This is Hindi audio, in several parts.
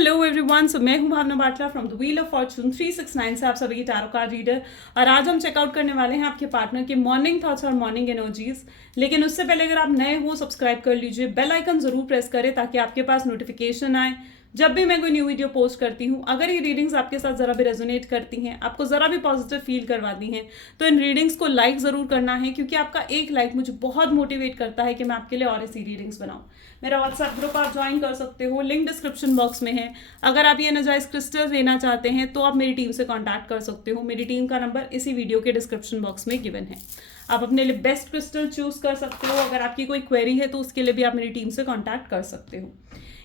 हेलो एवरीवन, सो मैं हूं Bhavna Batla from the wheel of fortune 369 से आप सभी की टैरो कार्ड रीडर। और आज हम चेकआउट करने वाले हैं आपके पार्टनर के मॉर्निंग थॉट्स और मॉर्निंग एनर्जीज। लेकिन उससे पहले अगर आप नए हो, सब्सक्राइब कर लीजिए, बेल आइकन जरूर प्रेस करें ताकि आपके पास नोटिफिकेशन आए जब भी मैं कोई न्यू वीडियो पोस्ट करती हूँ। अगर ये रीडिंग्स आपके साथ ज़रा भी रेजोनेट करती हैं, आपको ज़रा भी पॉजिटिव फील करवाती हैं, तो इन रीडिंग्स को लाइक ज़रूर करना है, क्योंकि आपका एक लाइक मुझे बहुत मोटिवेट करता है कि मैं आपके लिए और ऐसी रीडिंग्स बनाऊँ। मेरा व्हाट्सएप ग्रुप आप ज्वाइन कर सकते हो, लिंक डिस्क्रिप्शन बॉक्स में है। अगर आप ये एनर्जाइज क्रिस्टल लेना चाहते हैं तो आप मेरी टीम से कॉन्टैक्ट कर सकते हो। मेरी टीम का नंबर इसी वीडियो के डिस्क्रिप्शन बॉक्स में गिवन है। आप अपने लिए बेस्ट क्रिस्टल चूज कर सकते हो। अगर आपकी कोई क्वेरी है तो उसके लिए भी आप मेरी टीम से कॉन्टैक्ट कर सकते हो।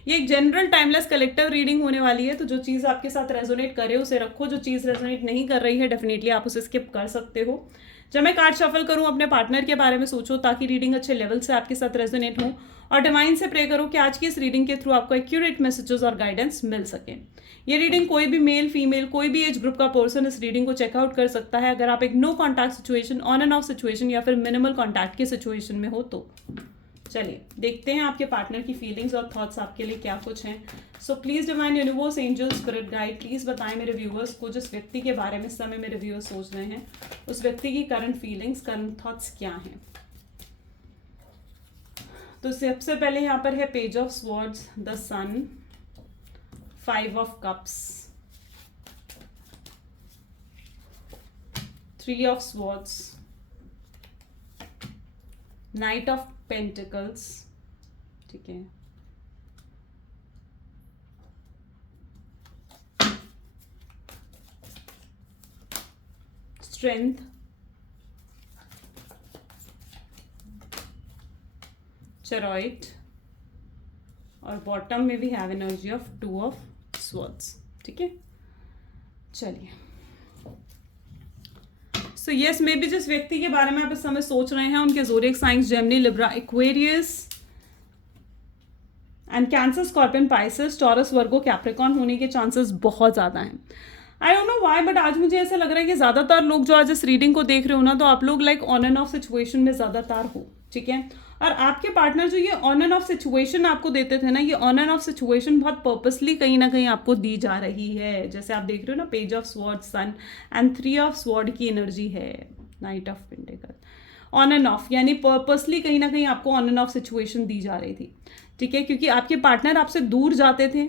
ये एक जनरल टाइमलेस कलेक्टिव रीडिंग होने वाली है, तो जो चीज़ आपके साथ रेजोनेट करे उसे रखो, जो चीज़ रेजोनेट नहीं कर रही है डेफिनेटली आप उसे स्किप कर सकते हो। जब मैं कार्ड शफल करूं, अपने पार्टनर के बारे में सोचो ताकि रीडिंग अच्छे लेवल से आपके साथ रेजोनेट हो, और डिवाइन से प्रे करो कि आज की इस रीडिंग के थ्रू आपको एक्यूरेट मैसेजेस और गाइडेंस मिल सके। ये रीडिंग कोई भी मेल फीमेल कोई भी एज ग्रुप का पर्सन इस रीडिंग को चेकआउट कर सकता है। अगर आप एक no contact situation, on and off situation या फिर मिनिमल कॉन्टैक्ट की सिचुएशन में हो तो। चलिए देखते हैं आपके पार्टनर की फीलिंग्स और थॉट्स आपके लिए क्या कुछ हैं। सो please divine universe, angel, spirit guide, please बताएं मेरे व्यूअर्स को, जिस व्यक्ति के बारे में इस समय मेरे व्यूअर्स सोच रहे हैं, उस व्यक्ति की करंट फीलिंग्स, करंट थॉट्स क्या हैं। तो सबसे पहले यहाँ पर है page of swords, the sun, 5 of cups, 3 of swords, knight of pentacles, ठीक है, स्ट्रेंथ, चेरॉइट, और बॉटम में भी have energy of 2 of swords. ठीक है, चलिए। सो यस, मे बी जिस व्यक्ति के बारे में आप इस समय सोच रहे हैं उनके zodiac science Gemini, Libra, Aquarius and cancer, scorpion, Pisces, taurus, Virgo, Capricorn होने के चांसेस बहुत ज़्यादा हैं। I don't know why, but आज मुझे ऐसा लग रहा है कि ज़्यादातर लोग जो आज इस रीडिंग को देख रहे हो ना, तो आप लोग like on and off situation में ज़्यादातर हो। ठीक है, और आपके पार्टनर जो ये ऑन एंड ऑफ सिचुएशन आपको देते थे ना, ये ऑन एंड ऑफ सिचुएशन बहुत पर्पसली कहीं ना कहीं आपको दी जा रही है। जैसे आप देख रहे हो ना, page of sword, sun and 3 of sword की एनर्जी है, knight of pentacle, on and off, यानी पर्पसली कहीं ना कहीं आपको ऑन एंड ऑफ सिचुएशन दी जा रही थी। ठीक है, क्योंकि आपके पार्टनर आपसे दूर जाते थे,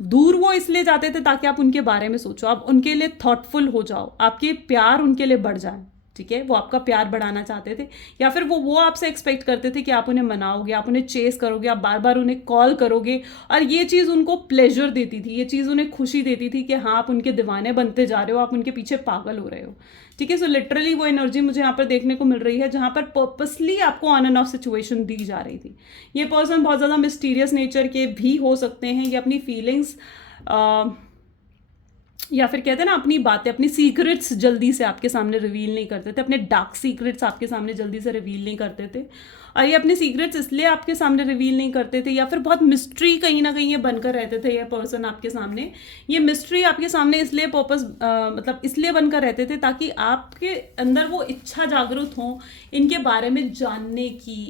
दूर वो इसलिए जाते थे ताकि आप उनके बारे में सोचो, आप उनके लिए थॉटफुल हो जाओ, आपके प्यार उनके लिए बढ़ जाए। ठीक है, वो आपका प्यार बढ़ाना चाहते थे, या फिर वो आपसे एक्सपेक्ट करते थे कि आप उन्हें मनाओगे, आप उन्हें चेस करोगे, आप बार बार उन्हें कॉल करोगे, और ये चीज़ उनको प्लेजर देती थी, ये चीज़ उन्हें खुशी देती थी कि हाँ आप उनके दीवाने बनते जा रहे हो, आप उनके पीछे पागल हो रहे हो। ठीक है, सो लिटरली वो एनर्जी मुझे यहाँ पर देखने को मिल रही है जहाँ पर पर्पसली आपको ऑन एंड ऑफ सिचुएशन दी जा रही थी। ये पर्सन बहुत ज़्यादा मिस्टीरियस नेचर के भी हो सकते हैं, ये अपनी फीलिंग्स या फिर कहते हैं ना अपनी बातें, अपनी सीक्रेट्स जल्दी से आपके सामने रिवील नहीं करते थे, अपने डार्क सीक्रेट्स आपके सामने जल्दी से रिवील नहीं करते थे। और ये अपने सीक्रेट्स इसलिए आपके सामने रिवील नहीं करते थे, या फिर बहुत मिस्ट्री कहीं ना कहीं ये बनकर रहते थे। ये पर्सन आपके सामने, ये मिस्ट्री आपके सामने इसलिए मतलब इसलिए बनकर रहते थे ताकि आपके अंदर वो इच्छा जागृत हो इनके बारे में जानने की,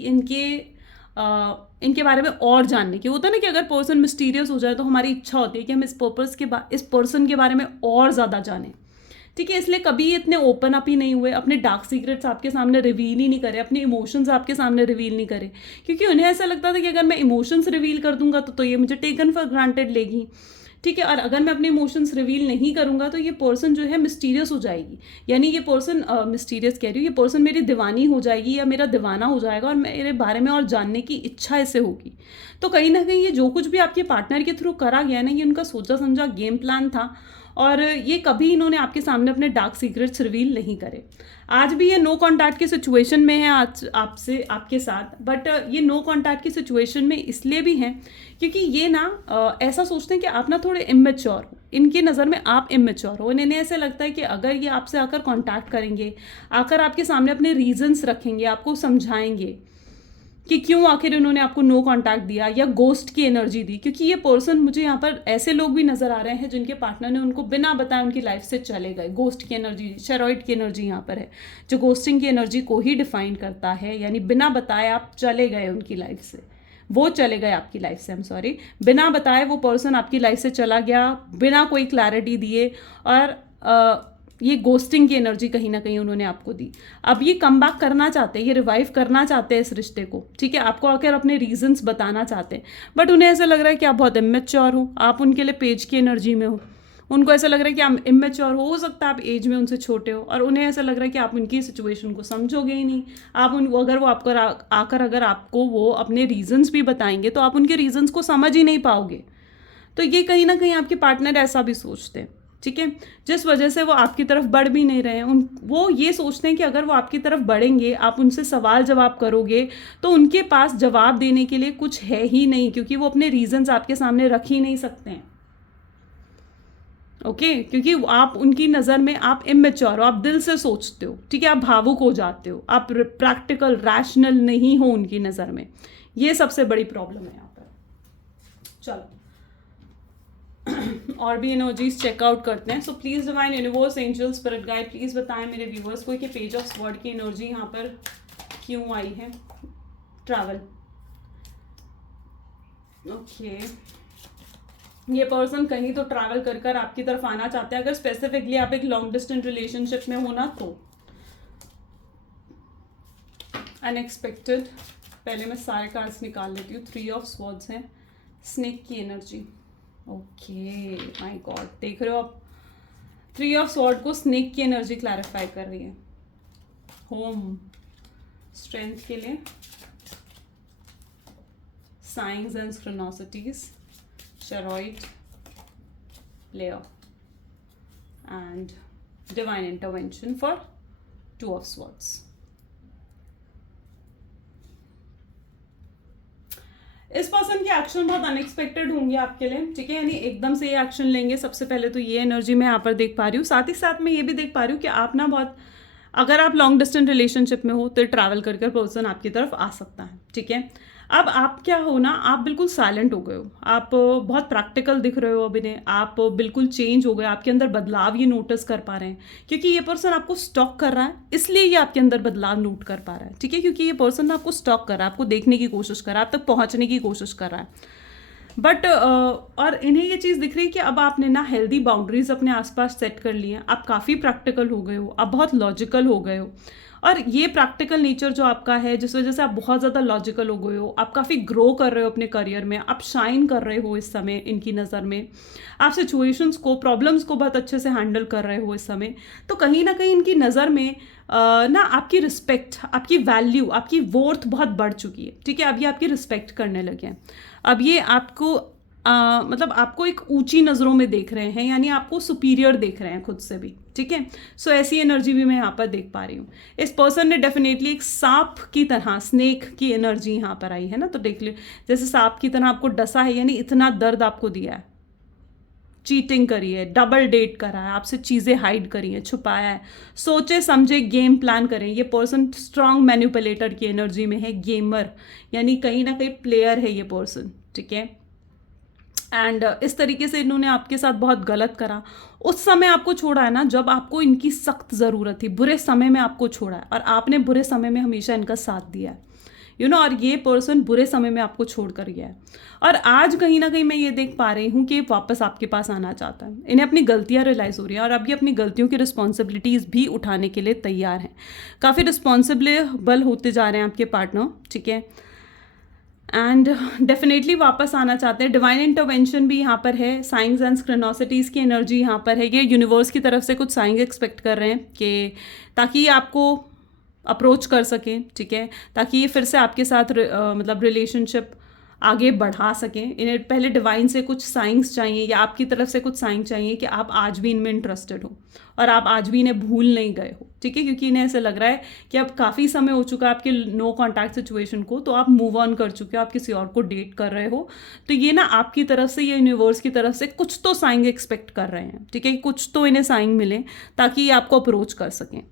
इनके बारे में और जानने की। होता है ना कि अगर पर्सन मिस्टीरियस हो जाए तो हमारी इच्छा होती है कि हम इस पर्सन के बारे में और ज़्यादा जानें। ठीक है, इसलिए कभी इतने ओपन अप ही नहीं हुए, अपने डार्क सीक्रेट्स आपके सामने रिवील ही नहीं करे, अपने इमोशंस आपके सामने रिवील नहीं करे, क्योंकि उन्हें ऐसा लगता था कि अगर मैं इमोशंस रिवील कर दूंगा तो ये मुझे टेकन फॉर ग्रांटेड लेगी। ठीक है, और अगर मैं अपने इमोशंस रिवील नहीं करूंगा तो ये पर्सन जो है मिस्टीरियस हो जाएगी, यानी ये पर्सन मिस्टीरियस कह रही हूँ, ये पर्सन मेरी दीवानी हो जाएगी या मेरा दीवाना हो जाएगा और मेरे बारे में और जानने की इच्छा इससे होगी। तो कहीं ना कहीं ये जो कुछ भी आपके पार्टनर के थ्रू करा गया ना, ये उनका सोचा समझा गेम प्लान था, और ये कभी इन्होंने आपके सामने अपने डार्क सीक्रेट्स रिवील नहीं करे। आज भी ये नो कॉन्टैक्ट की सिचुएशन में है आज आपसे, आपके साथ, बट ये नो कॉन्टैक्ट की सिचुएशन में इसलिए भी हैं क्योंकि ये ना ऐसा सोचते हैं कि आप ना थोड़े इमेच्योर हो, इनकी नज़र में आप इमेच्योर हो। इन्हें ऐसे लगता है कि अगर ये आपसे आकर कॉन्टैक्ट करेंगे, आकर आपके सामने अपने रीजंस रखेंगे, आपको समझाएंगे कि क्यों आखिर उन्होंने आपको नो कांटेक्ट दिया या गोस्ट की एनर्जी दी, क्योंकि ये पर्सन मुझे यहाँ पर ऐसे लोग भी नजर आ रहे हैं जिनके पार्टनर ने उनको बिना बताए उनकी लाइफ से चले गए। गोस्ट की एनर्जी, शेरॉइड की एनर्जी यहाँ पर है, जो गोस्टिंग की एनर्जी को ही डिफाइन करता है, यानी बिना बताए आप चले गए उनकी लाइफ से। वो चले गए आपकी लाइफ से, बिना बताए वो पर्सन आपकी लाइफ से चला गया, बिना कोई क्लैरिटी दिए, और ये गोस्टिंग की एनर्जी कहीं ना कहीं उन्होंने आपको दी। अब ये कम बैक करना चाहते हैं, ये रिवाइव करना चाहते हैं इस रिश्ते को, ठीक है, आपको आकर अपने रीजंस बताना चाहते हैं, बट उन्हें ऐसा लग रहा है कि आप बहुत इमेच्योर हो, आप उनके लिए पेज की एनर्जी में हो, उनको ऐसा लग रहा है कि आप इमेच्योर हो सकता है आप एज में उनसे छोटे हो, और उन्हें ऐसा लग रहा है कि आप उनकी सिचुएशन को समझोगे ही नहीं। आप अगर वो आपको आकर अगर आपको वो अपने रीजंस भी बताएंगे तो आप उनके रीजंस को समझ ही नहीं पाओगे। तो ये कहीं ना कहीं आपके पार्टनर ऐसा भी सोचते हैं, ठीक है, जिस वजह से वो आपकी तरफ बढ़ भी नहीं रहे हैं। वो ये सोचते हैं कि अगर वो आपकी तरफ बढ़ेंगे, आप उनसे सवाल जवाब करोगे, तो उनके पास जवाब देने के लिए कुछ है ही नहीं, क्योंकि वो अपने रीजंस आपके सामने रख ही नहीं सकते हैं। ओके, क्योंकि आप उनकी नज़र में आप इमेच्योर हो, आप दिल से सोचते हो, ठीक है, आप भावुक हो जाते हो, आप प्रैक्टिकल रैशनल नहीं हो उनकी नज़र में। ये सबसे बड़ी प्रॉब्लम है यहाँ पर। चलो और भी एनर्जीज चेकआउट करते हैं। सो please divine universe, angel, spirit guide, please बताएं मेरे व्यूवर्स को कि पेज ऑफ स्वॉर्ड की एनर्जी यहाँ पर क्यों आई है। ट्रैवल, ओके, ये पर्सन कहीं तो ट्रैवल कर कर आपकी तरफ आना चाहते हैं। अगर स्पेसिफिकली आप एक लॉन्ग डिस्टेंस रिलेशनशिप में हो ना, तो अनएक्सपेक्टेड, पहले मैं सारे कार्ड्स निकाल लेती हूँ। 3 ऑफ स्वॉर्ड्स हैं, स्नेक की एनर्जी, ओके, माय गॉड, देख रहे हो आप, 3 ऑफ स्वॉर्ड को स्नेक की एनर्जी क्लैरिफाई कर रही है। होम, स्ट्रेंथ के लिए, science and synchronicities, chariot, player, and divine intervention for 2 of swords. इस पर्सन के एक्शन बहुत अनएक्सपेक्टेड होंगे आपके लिए, ठीक है, यानी एकदम से ये एक्शन लेंगे। सबसे पहले तो ये एनर्जी मैं यहाँ पर देख पा रही हूँ। साथ ही साथ मैं ये भी देख पा रही हूँ कि आप ना बहुत, अगर आप लॉन्ग डिस्टेंस रिलेशनशिप में हो तो ट्रैवल कर कर पर्सन आपकी तरफ आ सकता है, ठीक है। अब आप क्या हो ना, आप बिल्कुल साइलेंट हो गए हो, आप बहुत प्रैक्टिकल दिख रहे हो अभी ने, आप बिल्कुल चेंज हो गए, आपके अंदर बदलाव ये नोटिस कर पा रहे हैं, क्योंकि ये पर्सन आपको स्टॉक कर रहा है, इसलिए ये आपके अंदर बदलाव नोट कर पा रहा है, ठीक है, क्योंकि ये पर्सन आपको स्टॉक कर रहा है, आपको देखने की कोशिश कर रहा है, आप तक पहुंचने की कोशिश कर रहा है। बट और इन्हें ये चीज़ दिख रही है कि अब आपने ना हेल्दी बाउंड्रीज अपने आसपास सेट कर ली हैं, आप काफ़ी प्रैक्टिकल हो गए हो, आप बहुत लॉजिकल हो गए हो, और ये प्रैक्टिकल नेचर जो आपका है, जिस वजह से आप बहुत ज़्यादा लॉजिकल हो गए हो, आप काफ़ी ग्रो कर रहे हो अपने करियर में, आप शाइन कर रहे हो इस समय इनकी नज़र में, आप सिचुएशंस को, प्रॉब्लम्स को बहुत अच्छे से हैंडल कर रहे हो इस समय। तो कहीं ना कहीं इनकी नज़र में ना आपकी रिस्पेक्ट, आपकी वैल्यू, आपकी वर्थ बहुत बढ़ चुकी है, ठीक है, अब ये आपकी रिस्पेक्ट करने लगे हैं, अब ये आपको मतलब आपको एक ऊंची नज़रों में देख रहे हैं, यानी आपको सुपीरियर देख रहे हैं खुद से भी, ठीक है। सो ऐसी एनर्जी भी मैं यहाँ पर देख पा रही हूँ। इस पर्सन ने डेफिनेटली एक सांप की तरह, स्नेक की एनर्जी यहाँ पर आई है ना, तो देख लो जैसे सांप की तरह आपको डसा है, यानी इतना दर्द आपको दिया है, चीटिंग करी है, डबल डेट करा है, आपसे चीज़ें हाइड करी हैं, छुपाया है, सोचे समझे गेम प्लान करें। ये पर्सन स्ट्रांग मैनिपुलेटर की एनर्जी में है, गेमर, यानी कहीं ना कहीं प्लेयर है ये पर्सन, ठीक है। एंड इस तरीके से इन्होंने आपके साथ बहुत गलत करा। उस समय आपको छोड़ा है ना जब आपको इनकी सख्त ज़रूरत थी, बुरे समय में आपको छोड़ा है, और आपने बुरे समय में हमेशा इनका साथ दिया है, यू नो, और ये पर्सन बुरे समय में आपको छोड़ कर गया है, और आज कहीं ना कहीं मैं ये देख पा रही हूँ कि वापस आपके पास आना चाहता है। इन्हें अपनी गलतियाँ रियलाइज़ हो रही हैं, और अब ये अपनी गलतियों की रिस्पॉन्सिबिलिटीज़ भी उठाने के लिए तैयार हैं, काफ़ी रिस्पॉन्सिबल होते जा रहे हैं आपके पार्टनर, ठीक है, एंड डेफिनेटली वापस आना चाहते हैं। डिवाइन इंटरवेंशन भी यहाँ पर है, साइंस एंड सिंक्रोनिसिटीज़ की एनर्जी यहाँ पर है, ये यूनिवर्स की तरफ से कुछ साइंस एक्सपेक्ट कर रहे हैं कि ताकि ये आपको अप्रोच कर सकें, ठीक है, ताकि ये फिर से आपके साथ मतलब रिलेशनशिप आगे बढ़ा सकें। इन्हें पहले डिवाइन से कुछ साइंस चाहिए, या आपकी तरफ से कुछ साइन चाहिए कि आप आज भी इनमें इंटरेस्टेड हो और आप आज भी इन्हें भूल नहीं गए हो, ठीक है, क्योंकि इन्हें ऐसे लग रहा है कि अब काफ़ी समय हो चुका है आपके नो कॉन्टैक्ट सिचुएशन को, तो आप मूव ऑन कर चुके हो, आप किसी और को डेट कर रहे हो, तो ये ना आपकी तरफ से, ये यूनिवर्स की तरफ से कुछ तो साइन एक्सपेक्ट कर रहे हैं, ठीक है, कुछ तो इन्हें साइन मिले ताकि ये आपको अप्रोच कर सकें।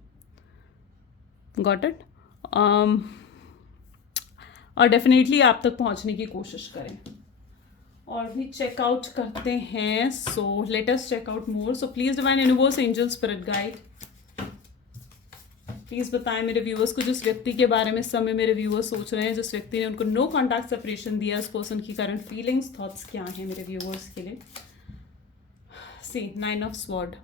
Got it? और डेफिनेटली आप तक पहुंचने की कोशिश करें। और भी चेकआउट करते हैं, so let us check out more. So please divine universe, angel, spirit guide, please बताएं मेरे व्यूअर्स को, जिस व्यक्ति के बारे में इस समय मेरे व्यूअर्स सोच रहे हैं, जिस व्यक्ति ने उनको नो कॉन्टैक्ट सेपरेशन दिया, उस पर्सन की करंट फीलिंग्स, थॉट्स क्या हैं मेरे व्यूअर्स के लिए। सी 9 ऑफ स्वॉर्ड।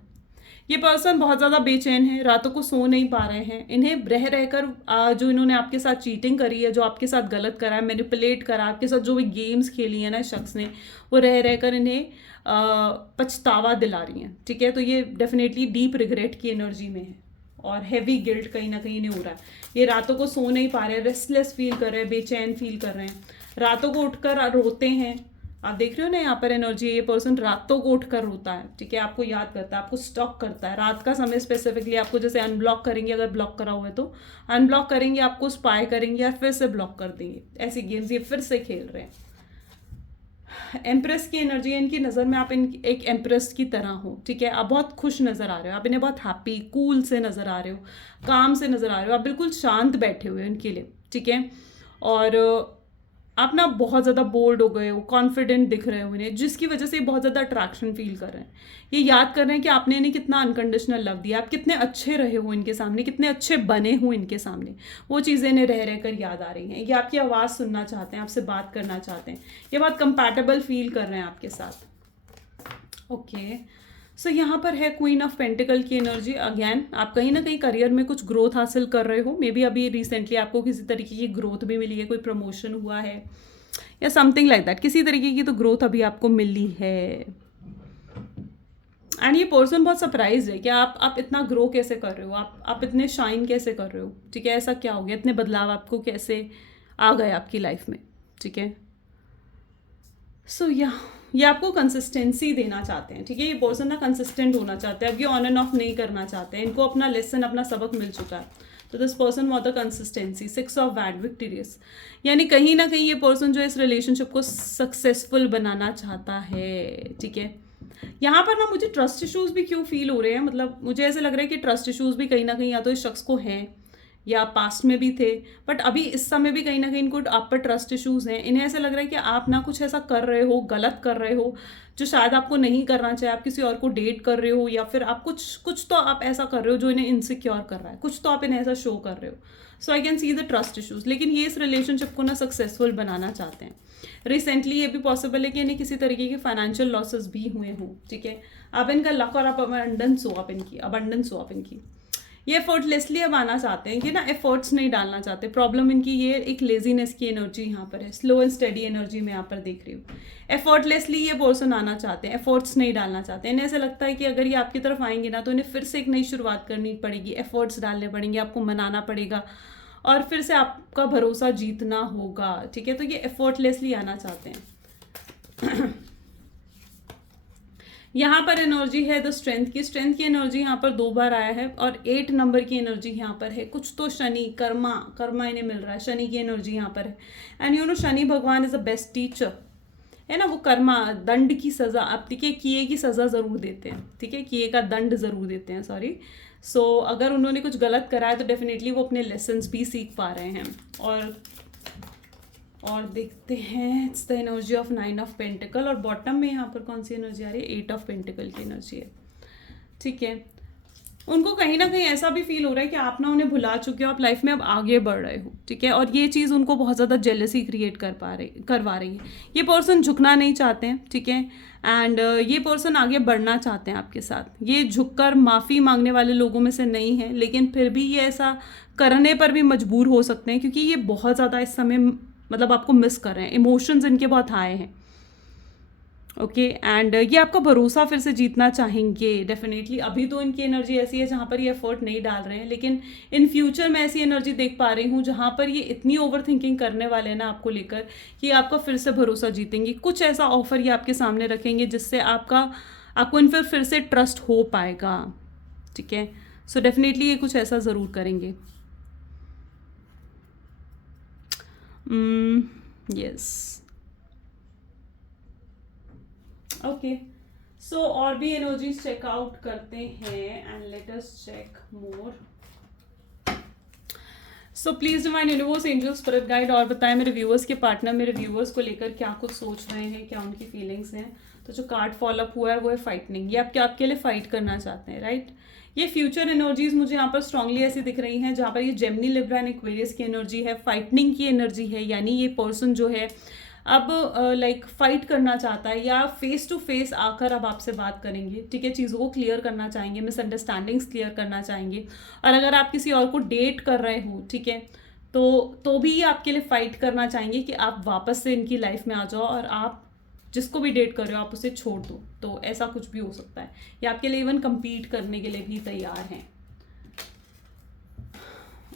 ये पर्सन बहुत ज़्यादा बेचैन है, रातों को सो नहीं पा रहे हैं। इन्हें रह रहकर जो इन्होंने आपके साथ चीटिंग करी है, जो आपके साथ गलत करा है, मैनिपुलेट करा, आपके साथ जो भी गेम्स खेली है ना शख्स ने, वो रह रहकर इन्हें पछतावा दिला रही हैं। ठीक है, तो ये डेफिनेटली डीप रिग्रेट की एनर्जी में है और हैवी गिल्ट कहीं ना कहीं इन्हें हो रहा है। ये रातों को सो नहीं पा रहे हैं, रेस्टलेस फील कर रहे हैं, बेचैन फील कर रहे हैं, रातों को उठकर रोते हैं। आप देख रहे हो ना यहाँ पर एनर्जी, ये पर्सन रातों को उठकर रोता है। ठीक है, आपको याद करता है, आपको स्टॉक करता है रात का समय स्पेसिफिकली। आपको जैसे अनब्लॉक करेंगे, अगर ब्लॉक करा हुआ है तो अनब्लॉक करेंगे, आपको स्पाई करेंगे या फिर से ब्लॉक कर देंगे। ऐसी गेम्स ये फिर से खेल रहे हैं। एम्प्रेस की एनर्जी है इनकी नज़र में, आप एक एम्प्रेस की तरह हो। ठीक है, आप बहुत खुश नज़र आ रहे हो, आप इन्हें बहुत हैप्पी कूल से नज़र आ रहे हो, काम से नज़र आ रहे हो, आप बिल्कुल शांत बैठे हुए हो इनके लिए। ठीक है, और आप ना बहुत ज़्यादा बोल्ड हो गए हो, कॉन्फिडेंट दिख रहे हो इन्हें, जिसकी वजह से बहुत ज़्यादा अट्रैक्शन फील कर रहे हैं। ये याद कर रहे हैं कि आपने इन्हें कितना अनकंडीशनल लव दिया, आप कितने अच्छे रहे हो इनके सामने, कितने अच्छे बने हो इनके सामने। वो चीज़ें इन्हें रह रह कर याद आ रही हैं। ये आपकी आवाज़ सुनना चाहते हैं, आपसे बात करना चाहते हैं, ये बहुत कंपैटिबल फील कर रहे हैं आपके साथ। ओके, सो यहाँ पर है क्वीन ऑफ पेंटिकल की एनर्जी। अगेन आप कहीं ना कहीं करियर में कुछ ग्रोथ हासिल कर रहे हो। मे बी अभी रिसेंटली आपको किसी तरीके की ग्रोथ भी मिली है, कोई प्रमोशन हुआ है या समथिंग लाइक दैट। किसी तरीके की तो ग्रोथ अभी आपको मिली है। एंड ये पर्सन बहुत सरप्राइज है कि आप इतना ग्रो कैसे कर रहे हो, आप इतने शाइन कैसे कर रहे हो। ठीक है, ऐसा क्या हो गया, इतने बदलाव आपको कैसे आ गए आपकी लाइफ में। ठीक है, सो ये आपको कंसिस्टेंसी देना चाहते हैं। ठीक है, ये पर्सन ना कंसिस्टेंट होना चाहते हैं, अब ये ऑन एंड ऑफ नहीं करना चाहते हैं। इनको अपना लेसन, अपना सबक मिल चुका है। तो this person what the consistency. 6 of wands, victorious. यानी कहीं ना कहीं ये पर्सन जो इस रिलेशनशिप को सक्सेसफुल बनाना चाहता है। ठीक है, यहाँ पर ना मुझे ट्रस्ट इश्यूज भी क्यों फील हो रहे हैं, मतलब मुझे ऐसे लग रहा है कि ट्रस्ट इश्यूज भी कहीं ना कहीं या तो इस शख्स को हैं या पास्ट में भी थे, बट अभी इस समय भी कहीं ना कहीं इनको आप पर ट्रस्ट इश्यूज हैं। इन्हें ऐसा लग रहा है कि आप ना कुछ ऐसा कर रहे हो, गलत कर रहे हो जो शायद आपको नहीं करना चाहिए। आप किसी और को डेट कर रहे हो या फिर आप कुछ तो आप ऐसा कर रहे हो जो इन्हें इनसिक्योर कर रहा है, कुछ तो आप इन्हें ऐसा शो कर रहे हो। So I can see the trust issues. लेकिन ये इस रिलेशनशिप को ना सक्सेसफुल बनाना चाहते हैं। रिसेंटली ये भी पॉसिबल है कि इन्हें किसी तरीके के फाइनेंशियल लॉसेस भी हुए हों। ठीक है, अब इनका लक और अबंडेंस हो आप इनकी ये एफर्टलेसली अब आना चाहते हैं कि ना एफर्ट्स नहीं डालना चाहते। प्रॉब्लम इनकी ये एक लेजीनेस की एनर्जी यहाँ पर है, स्लो एंड स्टडी एनर्जी में यहाँ पर देख रही हूँ। एफर्टलेसली ये पर्सन आना चाहते हैं, एफर्ट्स नहीं डालना चाहते। इन्हें ऐसा लगता है कि अगर ये आपकी तरफ आएंगे ना तो इन्हें फिर से एक नई शुरुआत करनी पड़ेगी, एफर्ट्स डालने पड़ेंगे, आपको मनाना पड़ेगा और फिर से आपका भरोसा जीतना होगा। ठीक है, तो ये एफर्टलेसली आना चाहते हैं। यहाँ पर एनर्जी है द स्ट्रेंथ की एनर्जी यहाँ पर 2 बार आया है और 8 नंबर की एनर्जी यहाँ पर है। कुछ तो शनि कर्मा इन्हें मिल रहा है, शनि की एनर्जी यहाँ पर है। एंड यू नो शनि भगवान इज अ बेस्ट टीचर है ना। वो कर्मा दंड की सजा, आप ठीक है किए की सजा जरूर देते हैं। ठीक है, किए का दंड जरूर देते हैं, सॉरी। सो अगर उन्होंने कुछ गलत करा है तो डेफिनेटली वो अपने लेसन्स भी सीख पा रहे हैं। और देखते हैं, it's the energy of 9 of pentacle और बॉटम में यहाँ पर कौन सी एनर्जी आ रही है, 8 ऑफ पेंटिकल की एनर्जी है। ठीक है, उनको कहीं ना कहीं ऐसा भी फील हो रहा है कि आप ना उन्हें भुला चुके हो, आप लाइफ में अब आगे बढ़ रहे हो। ठीक है, और ये चीज़ उनको बहुत ज़्यादा जेलसी क्रिएट करवा रही है। ये पर्सन झुकना नहीं चाहते हैं। ठीक है, एंड ये पर्सन आगे बढ़ना चाहते हैं आपके साथ। ये झुककर माफ़ी मांगने वाले लोगों में से नहीं है, लेकिन फिर भी ये ऐसा करने पर भी मजबूर हो सकते हैं क्योंकि ये बहुत ज़्यादा इस समय मतलब आपको मिस कर रहे हैं, इमोशंस इनके बहुत हाई हैं। ओके, एंड ये आपका भरोसा फिर से जीतना चाहेंगे डेफिनेटली। अभी तो इनकी एनर्जी ऐसी है जहाँ पर ये एफर्ट नहीं डाल रहे हैं, लेकिन इन फ्यूचर मैं ऐसी एनर्जी देख पा रही हूँ जहाँ पर ये इतनी ओवर थिंकिंग करने वाले हैं ना आपको लेकर कि आपका फिर से भरोसा जीतेंगे। कुछ ऐसा ऑफर ये आपके सामने रखेंगे जिससे आपको इन पर फिर से ट्रस्ट हो पाएगा। ठीक है, सो डेफिनेटली ये कुछ ऐसा ज़रूर करेंगे। यस, ओके, सो और भी एनर्जीज चेकआउट करते हैं and let us check more. So please divine universe, angel, spirit guide और बताएं मेरे व्यूअर्स के पार्टनर मेरे व्यूअर्स को लेकर क्या कुछ सोच रहे हैं, क्या उनकी फीलिंग्स हैं। तो जो कार्ड फॉल अप हुआ है वो है फाइटनिंग। ये आपके लिए फाइट करना चाहते हैं, राइट। ये फ्यूचर एनर्जीज मुझे यहाँ पर स्ट्रांगली ऐसी दिख रही हैं जहाँ पर ये जेमिनी, लिब्रा एंड एक्वेरियस की एनर्जी है, फाइटनिंग की एनर्जी है। यानी ये पर्सन जो है अब लाइक फाइट करना चाहता है या फेस टू फेस आकर अब आपसे बात करेंगे, ठीक है। चीज़ों को क्लियर करना चाहेंगे, मिसअंडरस्टैंडिंग्स क्लियर करना चाहेंगे। और अगर आप किसी और को डेट कर रहे हो, ठीक है, तो भी ये आपके लिए फाइट करना चाहेंगे कि आप वापस से इनकी लाइफ में आ जाओ और आप जिसको भी डेट कर रहे हो आप उसे छोड़ दो। तो ऐसा कुछ भी हो सकता है, या आपके लिए इवन compete करने के लिए भी तैयार हैं।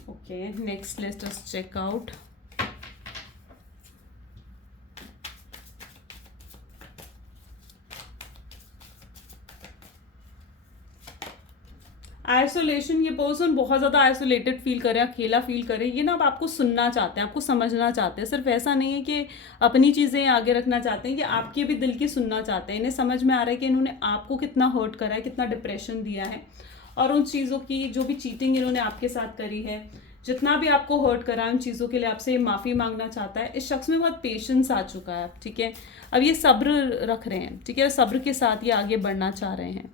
Okay, next let's just check out. Isolation, ये पर्सन बहुत ज़्यादा आइसोलेटेड फील करे, अकेला फील करे। ये ना अब आपको सुनना चाहते हैं, आपको समझना चाहते हैं। सिर्फ ऐसा नहीं है कि अपनी चीज़ें आगे रखना चाहते हैं, कि आपके भी दिल की सुनना चाहते हैं। इन्हें समझ में आ रहा है कि इन्होंने आपको कितना हर्ट करा है, कितना डिप्रेशन दिया है, और उन चीज़ों की जो भी चीटिंग इन्होंने आपके साथ करी है, जितना भी आपको हर्ट करा है, उन चीज़ों के लिए आपसे माफ़ी मांगना चाहता है। इस शख्स में बहुत पेशेंस आ चुका है, ठीक है। अब ये सब्र रख रहे हैं, ठीक है, सब्र के साथ ये आगे बढ़ना चाह रहे हैं।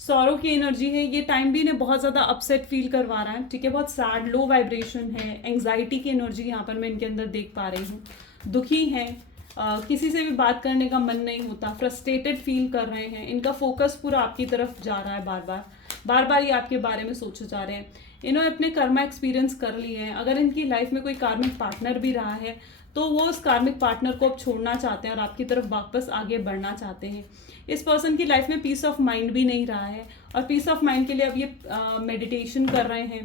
सौरों की एनर्जी है, ये टाइम भी इन्हें बहुत ज़्यादा अपसेट फील करवा रहा है, ठीक है। बहुत सैड, लो वाइब्रेशन है, एंग्जाइटी की एनर्जी यहाँ पर मैं इनके अंदर देख पा रही हूँ। दुखी हैं, किसी से भी बात करने का मन नहीं होता, फ्रस्ट्रेटेड फील कर रहे हैं। इनका फोकस पूरा आपकी तरफ जा रहा है, बार बार ये आपके बारे में सोचे जा रहे हैं। इन्होंने अपने कर्मा एक्सपीरियंस कर लिए हैं। अगर इनकी लाइफ में कोई कार्मिक पार्टनर भी रहा है तो वो उस कार्मिक पार्टनर को अब छोड़ना चाहते हैं और आपकी तरफ वापस आगे बढ़ना चाहते हैं। इस पर्सन की लाइफ में पीस ऑफ माइंड भी नहीं रहा है, और पीस ऑफ माइंड के लिए अब ये मेडिटेशन कर रहे हैं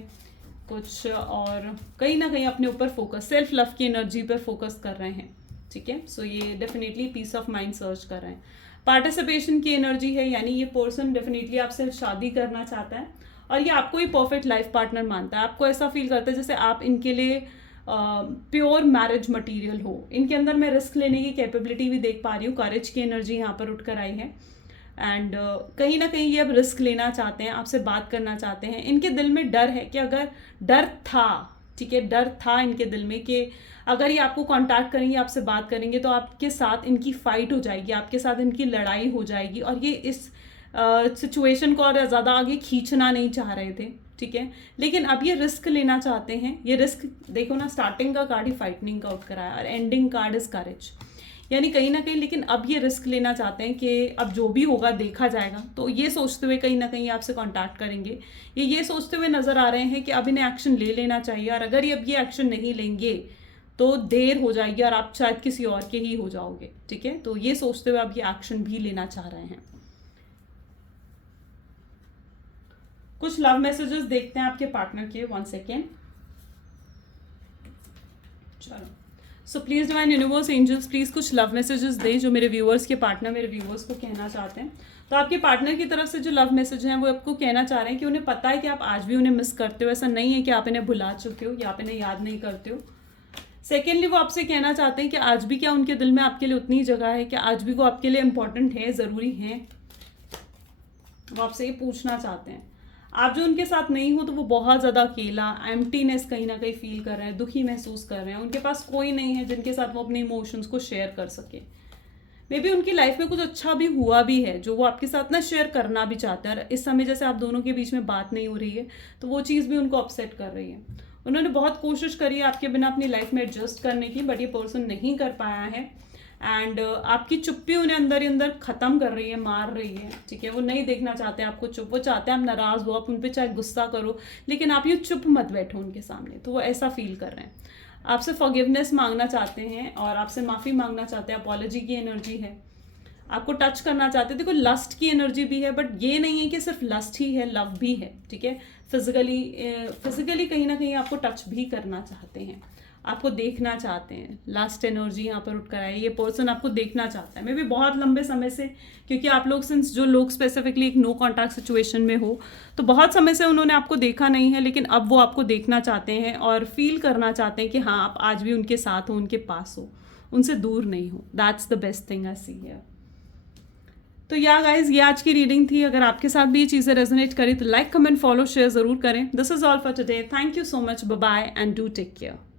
कुछ, और कहीं ना कहीं अपने ऊपर फोकस, सेल्फ लव की एनर्जी पर फोकस कर रहे हैं, ठीक है। सो ये definitely peace of mind search कर रहे हैं। पार्टिसिपेशन की एनर्जी है, यानी ये पर्सन डेफिनेटली आपसे शादी करना चाहता है और ये आपको ही परफेक्ट लाइफ पार्टनर मानता है। आपको ऐसा फील करता है जैसे आप इनके लिए प्योर मैरिज मटेरियल हो। इनके अंदर मैं रिस्क लेने की कैपेबिलिटी भी देख पा रही हूँ, करेज की एनर्जी यहाँ पर उठकर आई है। एंड कहीं ना कहीं ये अब रिस्क लेना चाहते हैं, आपसे बात करना चाहते हैं। इनके दिल में डर है कि अगर डर था, ठीक है, डर था इनके दिल में कि अगर ये आपको कांटेक्ट करेंगे, आपसे बात करेंगे तो आपके साथ इनकी फाइट हो जाएगी, आपके साथ इनकी लड़ाई हो जाएगी, और ये इस सिचुएशन को और ज़्यादा आगे खींचना नहीं चाह रहे थे, ठीक है। लेकिन अब ये रिस्क लेना चाहते हैं। ये रिस्क देखो ना, स्टार्टिंग का कार्ड ही फाइटनिंग का आउट कराया और एंडिंग कार्ड इज करेज, यानी कहीं ना कहीं लेकिन अब ये रिस्क लेना चाहते हैं कि अब जो भी होगा देखा जाएगा। तो ये सोचते हुए कहीं ना कहीं आपसे कांटेक्ट करेंगे। ये सोचते हुए नज़र आ रहे हैं कि अब इन्हें एक्शन ले लेना चाहिए, और अगर ये अब ये एक्शन नहीं लेंगे तो देर हो जाएगी और आप शायद किसी और के ही हो जाओगे, ठीक है। तो ये सोचते हुए अब ये एक्शन भी लेना चाह रहे हैं। कुछ लव मैसेजेस देखते हैं आपके पार्टनर के, 1 सेकेंड। चलो, so please divine universe, angels, please कुछ लव मैसेजेस दें जो मेरे व्यूअर्स के पार्टनर मेरे व्यूअर्स को कहना चाहते हैं। तो आपके पार्टनर की तरफ से जो लव मैसेज हैं वो आपको कहना चाह रहे हैं कि उन्हें पता है कि आप आज भी उन्हें मिस करते हो। ऐसा नहीं है कि आप इन्हें भुला चुके हो या आप इन्हें याद नहीं करते हो। सेकेंडली, वो आपसे कहना चाहते हैं कि आज भी क्या उनके दिल में आपके लिए उतनी जगह है, कि आज भी वो आपके लिए इम्पोर्टेंट है, ज़रूरी है। वो आपसे ये पूछना चाहते हैं। आप जो उनके साथ नहीं हो तो वो बहुत ज़्यादा अकेला, एम्प्टीनेस कहीं ना कहीं फील कर रहे हैं, दुखी महसूस कर रहे हैं। उनके पास कोई नहीं है जिनके साथ वो अपने इमोशंस को शेयर कर सके। मे बी उनकी लाइफ में कुछ अच्छा भी हुआ भी है जो वो आपके साथ ना शेयर करना भी चाहते हैं, और इस समय जैसे आप दोनों के बीच में बात नहीं हो रही है तो वो चीज़ भी उनको अपसेट कर रही है। उन्होंने बहुत कोशिश करी है आपके बिना अपनी लाइफ में एडजस्ट करने की, बट ये पर्सन नहीं कर पाया है। एंड आपकी चुप्पी उन्हें अंदर ही अंदर ख़त्म कर रही है, मार रही है, ठीक है। वो नहीं देखना चाहते आपको चुप, वो चाहते हैं आप नाराज़ हो, आप उन पर चाहे गुस्सा करो, लेकिन आप यूँ चुप मत बैठो उनके सामने। तो वो ऐसा फील कर रहे हैं, आपसे फॉरगिवनेस मांगना चाहते हैं और आपसे माफ़ी मांगना चाहते हैं। अपॉलॉजी की एनर्जी है, आपको टच करना चाहते हैं। देखो, लस्ट की एनर्जी भी है, बट ये नहीं है कि सिर्फ लस्ट ही है, लव भी है, ठीक है। फिजिकली कहीं ना कहीं आपको टच भी करना चाहते हैं, आपको देखना चाहते हैं। लास्ट एनर्जी यहाँ पर उठ कर आए, ये पर्सन आपको देखना चाहता है। मे भी बहुत लंबे समय से, क्योंकि आप लोग सिंस जो लोग स्पेसिफिकली एक नो कॉन्टैक्ट सिचुएशन में हो, तो बहुत समय से उन्होंने आपको देखा नहीं है, लेकिन अब वो आपको देखना चाहते हैं और फील करना चाहते हैं कि हाँ, आप आज भी उनके साथ हो, उनके पास हो, उनसे दूर नहीं हो। That's the best thing I see here. तो या गाइज, ये आज की रीडिंग थी। अगर आपके साथ भी ये चीज़ें रेजोनेट करें तो लाइक, कमेंट, फॉलो, शेयर ज़रूर करें। This is all for today. Thank you so much, bye bye and do take care.